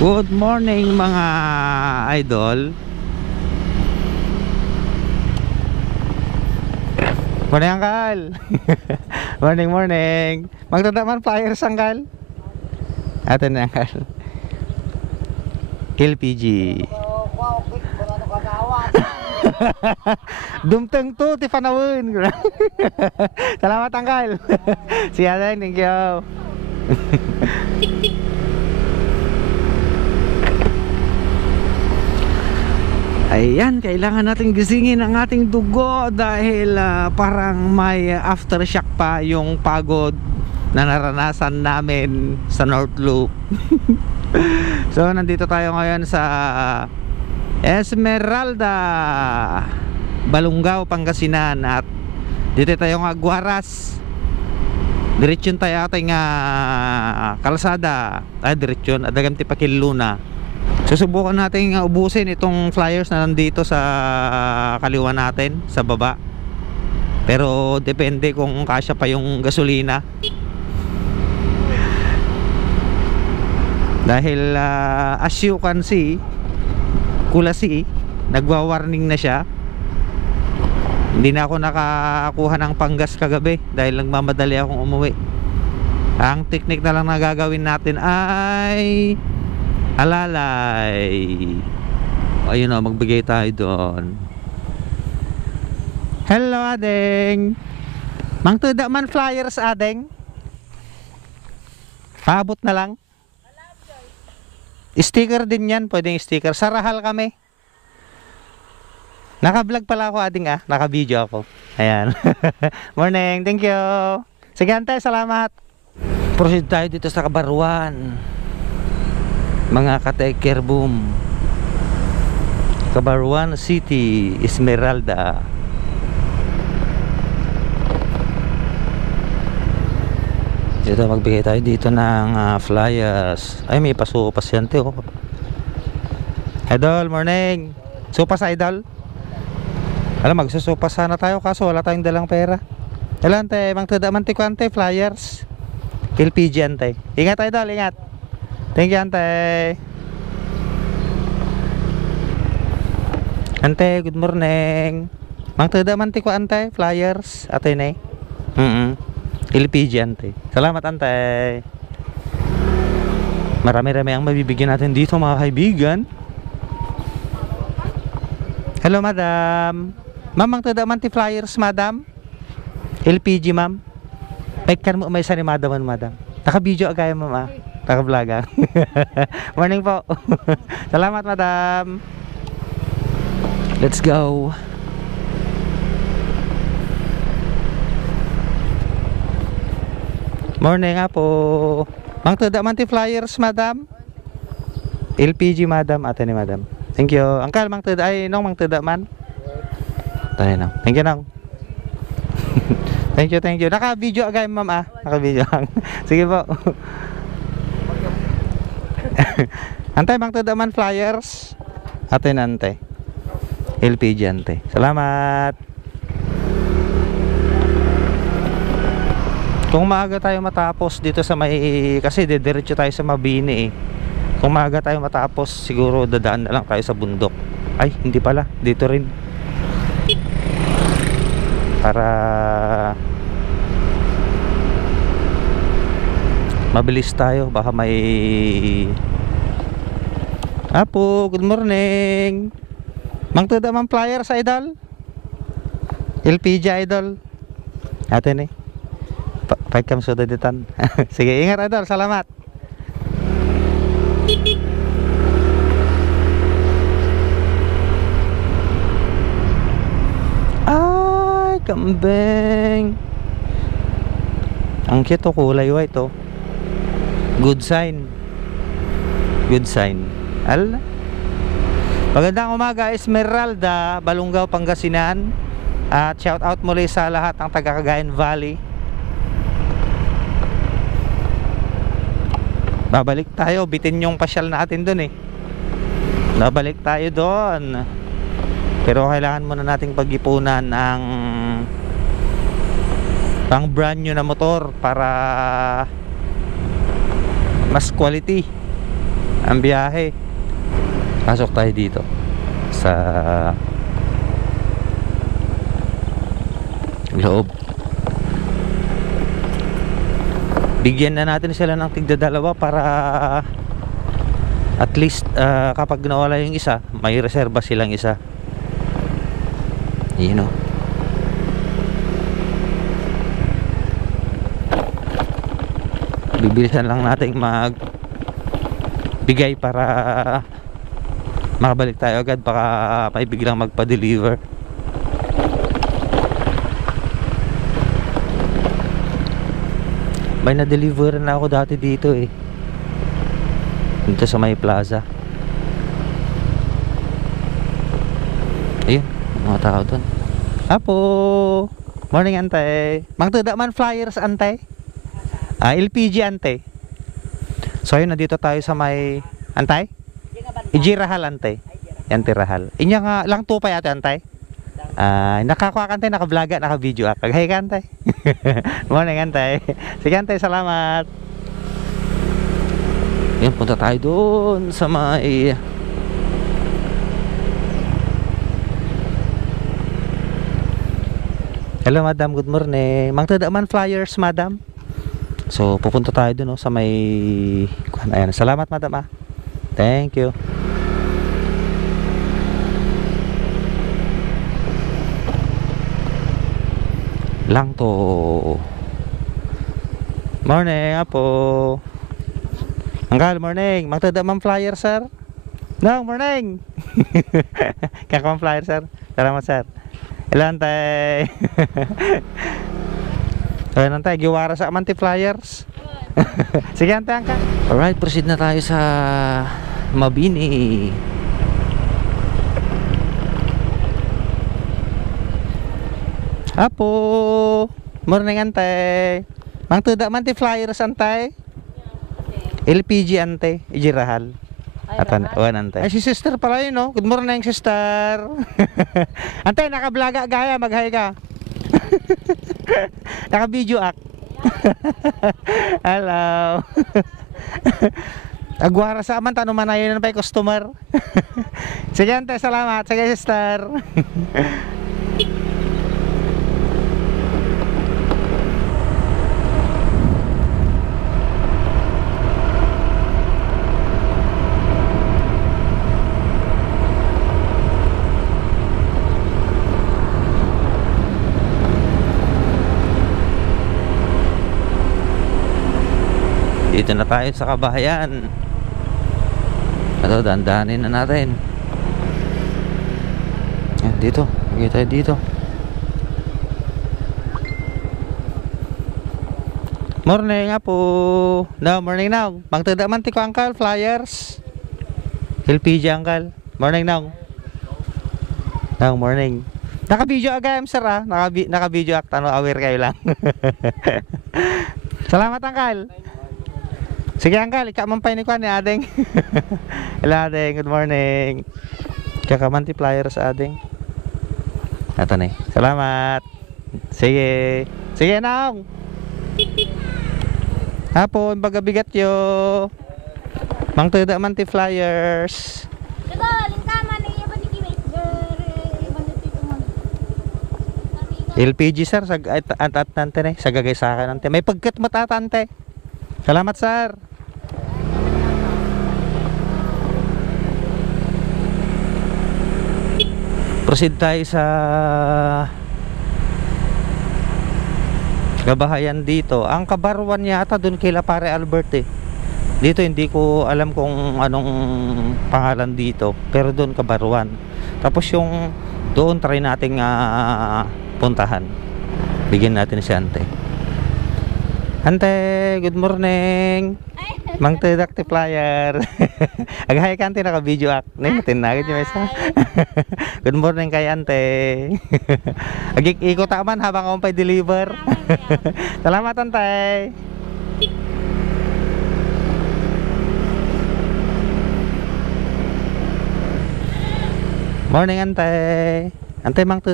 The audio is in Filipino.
Good morning mga idol. Morning Uncle. Morning. Magdadaman flyers Uncle. Atin na Uncle. LPG. Dumteng to ti panawin. Salamat Uncle. Siya din, thank you. Ayan, kailangan natin gisingin ang ating dugo dahil parang may aftershock pa yung pagod na naranasan namin sa North Loop. So nandito tayo ngayon sa Esmeralda, Balungao, Pangasinan. At dito tayo nga Guaras. Diretsyon tayo ating kalsada. Diretsyon, adagam ti Pakiluna. Susubukan natin ubusin itong flyers na nandito sa kaliwa natin, sa baba. Pero depende kung kasya pa yung gasolina. Dahil as you can see, kulasi, nagwa-warning na siya. Hindi na ako nakakuha ng panggas kagabi dahil nagmamadali akong umuwi. Ang technique na lang na gagawin natin ay alalay. Ayun o, magbigay tayo doon. Hello adeng. Mang tuda man flyers adeng. Paabot na lang. Sticker din yan, pwedeng sticker. Sarahal kami. Naka-vlog pala ako ading naka-video ako. Ayan. Morning, thank you. Sige ante, salamat. Proceed tayo dito sa Kabaruan. Mga ka-taker boom. Kabaruan City, Esmeralda. Dito magbigay tayo dito ng flyers. Ay, may pasupas yan te oh. Idol, morning. Supas idol. Alam, magsusupas sana tayo kaso wala tayong dalang pera. Ilan te, magtadaman ti kwante flyers. LPG ante. Ingat idol, ingat. Thank you ante. Ante, good morning. Magtada man ti ko ante, flyers ate ne. LPG ante. Salamat ante. Marami-rami ang mabibigyan natin dito mga kaibigan. Hello madam. Ma'am, magtada man ti flyers madam. LPG ma'am. Pekkan mo may isa ni madam. Naka-video agay ma'am Naka-vlog Morning po. Salamat madam. Let's go. Morning nga po. Mang tuda man ti flyers madam. LPG madam, ate ni madam. Thank you. Angkal mang tuda ay nong mang tuda man. Tayo nang. Thank you nang. Thank you. Naka-video agay ma'am Naka-video. Sige po. Antay mang tuda man flyers. Ate nante. LPG ante. Salamat. Kung maaga tayo matapos dito sa may, kasi diretso tayo sa Mabini Kung maaga tayo matapos, siguro dadaan na lang tayo sa bundok. Ay, hindi pala. Dito rin. Para mabilis tayo. Baka may Apo, good morning. Mang tuda man flyers idol. LPG idol. Ate ni. Pagkam sudah ditan. Sige, ingat idol, salamat. Ay, kambing. Ang cute kulay white oh. Good sign. Ala. Magandang umaga Esmeralda, Balungao, Pangasinan. At shout out muli sa lahat ng taga Cagayan Valley. Babalik tayo, bitin yung pasyal natin dun Babalik tayo doon. Pero kailangan muna nating pag-ipunan ang pang brand new na motor para mas quality. ang biyahe. Pasok tayo dito sa loob. Bigyan na natin sila ng tigda-dalawa para at least kapag nawala yung isa, may reserba silang isa. Yun o. Bibilisan lang natin bigay para makabalik tayo agad, baka may biglang magpa-deliver. May na-deliver na ako dati dito eh, dito sa may plaza. Ayun, mga tao doon. Apo, morning antay. Mangtuda man flyers antay. LPG antay. So ayun, nandito tayo sa may antay. Ijirahal antay. Antay rahal. Inya nga lang tupay ate antay. Nakakuha ka antay, naka-vlog, naka-video ak. Hey ka antay. Morning antay. Sige antay, salamat. Yan, punta tayo doon sa may hello madam, good morning. Mangtada man flyers madam. So pupunta tayo doon sa may ayan, salamat madam thank you. Lang to. Morning apo. Anggal, morning. Magtada man flyer, sir. No, morning. Kakam flyer, sir. Salamat, sir. Ilan tay. Ayun tay, giwara sa amanti flyers. Sige, antay angka. Alright, proceed na tayo sa Mabini. Apo. Morning, antay. Magtada man ti flyers, antay. LPG ante, ijirahal. Wan ante. Ay si sister pala yun, no? Good morning sister. Ante, naka-vlog gaya, mag-hi ka. Naka-video ak. Hello. Agwara sa aman, tanong manayon na pa yung customer. Sige ante, salamat. Sige sister. Dito na tayo sa kabahayan. Ito, dandanin na natin. Yan, dito. Lagay tayo dito. Morning nga po. No, morning now. Magtada man ti ko uncle, flyers. LPG uncle. Morning now. No, morning. Naka-video agam sir Naka-video act. Ano, aware kayo lang. Salamat uncle. Sige angkal, ikamampay ni Kwan ni Adeng. Hello Adeng, good morning. Kakamanti flyers Adeng. Ito na eh. Salamat. Sige. Sige naong. Hapon, bagabigat yo. Mangtuda manti flyers. LPG sir, at nante na. Sagagay sa akin nante. May pagkat matatante. Salamat sir. Proceed tayo sa kabahayan dito. Ang kabarwan yata doon kay Pare Albert eh. Dito hindi ko alam kung anong pangalan dito, pero doon kabarwan. Tapos yung doon try nating puntahan. Bigyan natin si Ante. Ante, good morning. Mang tidak ti flyer. Aghay ka ante, naka-video ak. Natin na yung isa. Good morning kay ante. Ikot man habang ako pa deliver. Salamat ante. Morning ante. Ante mang